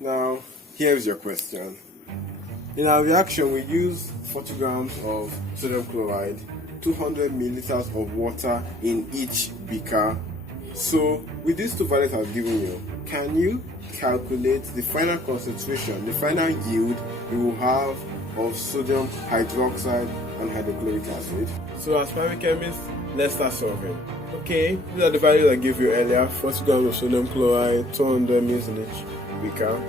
Now, here's your question. In our reaction, we use 40 grams of sodium chloride, 200 milliliters of water in each beaker. So, with these two values I've given you, can you calculate the final concentration, the final yield you will have of sodium hydroxide and hydrochloric acid? So, as primary chemists, let's start solving. Okay, these are the values I gave you earlier: 40 grams of sodium chloride, 200 ml in each beaker.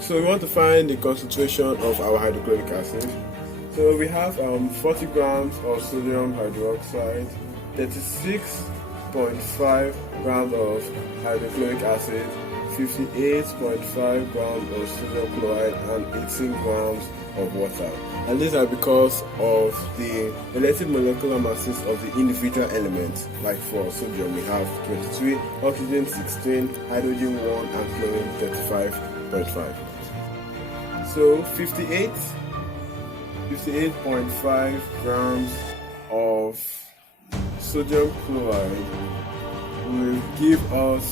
So we want to find the concentration of our hydrochloric acid. So we have 40 grams of sodium hydroxide, 36.5 grams of hydrochloric acid, 58.5 grams of sodium chloride, and 18 grams of water. And these are because of the relative molecular masses of the individual elements. Like for sodium, we have 23, oxygen 16, hydrogen 1, and chlorine 35.5. So 58.5 grams of sodium chloride will give us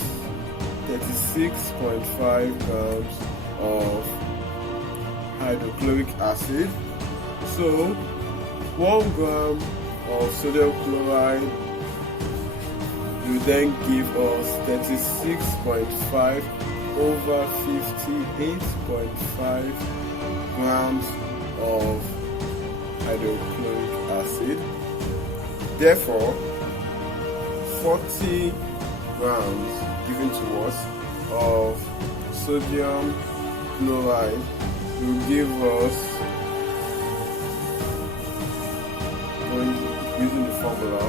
36.5 grams of hydrochloric acid. So 1 gram of sodium chloride will then give us 36.5 over 58.5 grams of hydrochloric acid. Therefore, 40 grams given to us of sodium chloride will give us, using the formula,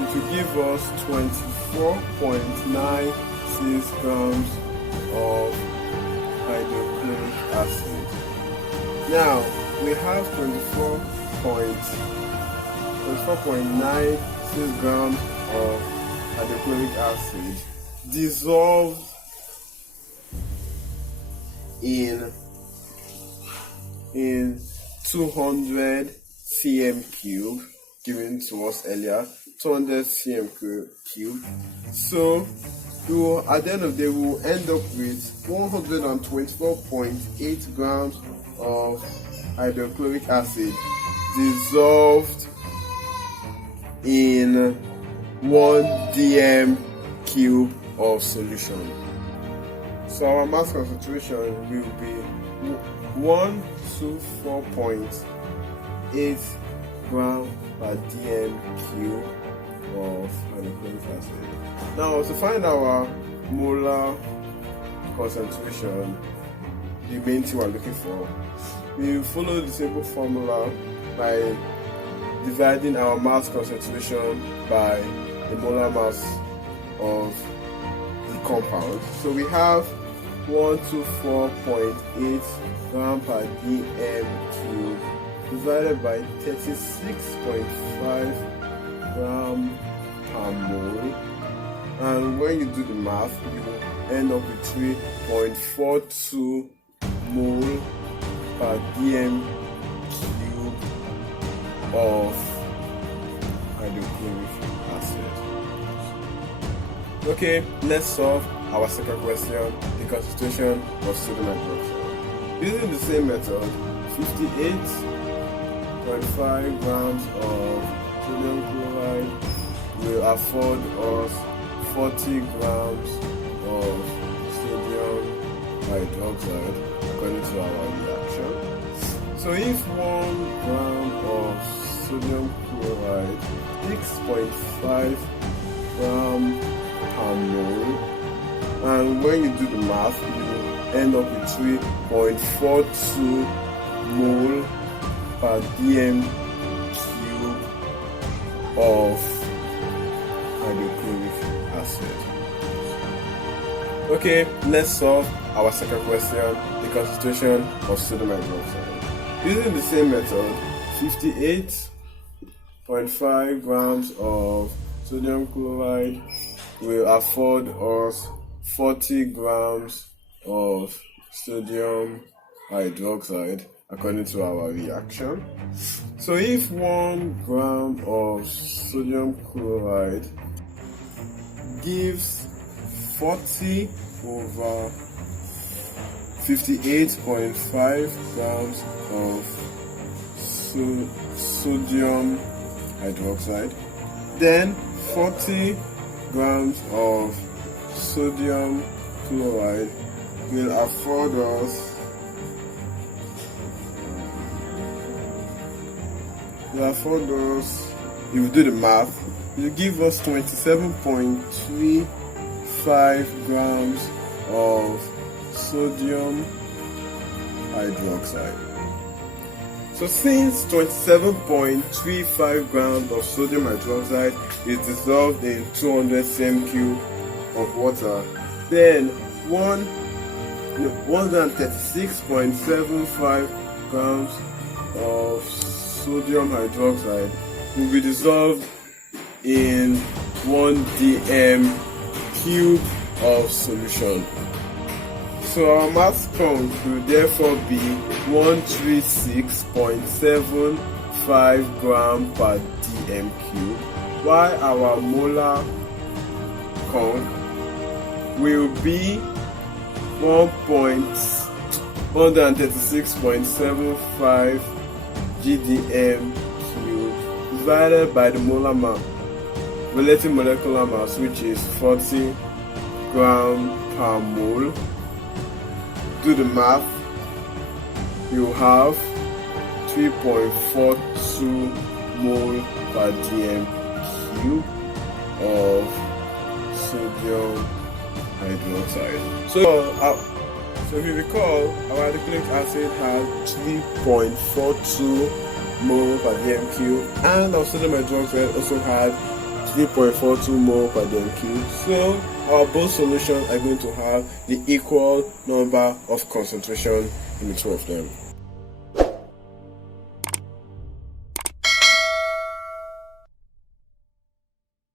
it will give us 24.96 grams of hydrochloric acid. Now, we have 24.96 grams of hydrochloric acid dissolved in 200 cm cube given to us earlier, 200 cm cube. So we will, at the end of the day, we will end up with 124.8 grams of hydrochloric acid dissolved in 1 dm cube of solution. So our mass concentration will be 124.8 grams per dm cube of hydrochloric acid. Now, to find our molar concentration, the main thing we're looking for, we follow the simple formula by dividing our mass concentration by the molar mass of the compound. So we have 124.8 grams per dm cube divided by 36.5 grams per mole, and when you do the math, you will end up with 3.42 mole per dm cube of hydrochloric acid. Okay, let's solve our second question, the concentration of sodium hydroxide. Using the same method, 58.5 grams of sodium chloride will afford us 40 grams of sodium hydroxide according to our reaction. So if 1 gram of sodium chloride, 6.5 grams per mole, and when you do the math, you will end up with 3.42 mole per dm cube of hydrochloric acid. Okay, let's solve our second question, the concentration of sodium hydroxide. Using the same method, 58.5 grams of sodium chloride will afford us 40 grams of sodium hydroxide according to our reaction. So if 1 gram of sodium chloride gives 40 over 58.5 grams of sodium hydroxide. Then 40 grams of sodium chloride will afford us if you do the math, it will give us 27.35 grams of sodium hydroxide. So since 27.35 grams of sodium hydroxide is dissolved in 200 cm³ of water, then 136.75 grams of sodium hydroxide will be dissolved in 1 dm³ of solution. So our mass count will therefore be 136.75 gram per dm³, while our molar count will be 136.75 gdm³ divided by the molar mass, relative molecular mass, which is 40 gram per mole. Do the math, you have 3.42 mole per dm³ of sodium hydroxide. So if you recall, our nucleic acid has 3.42 mole per dm³, and our sodium hydroxide also had 3.42 mole per dm³. So our both solutions are going to have the equal number of concentration in the two of them.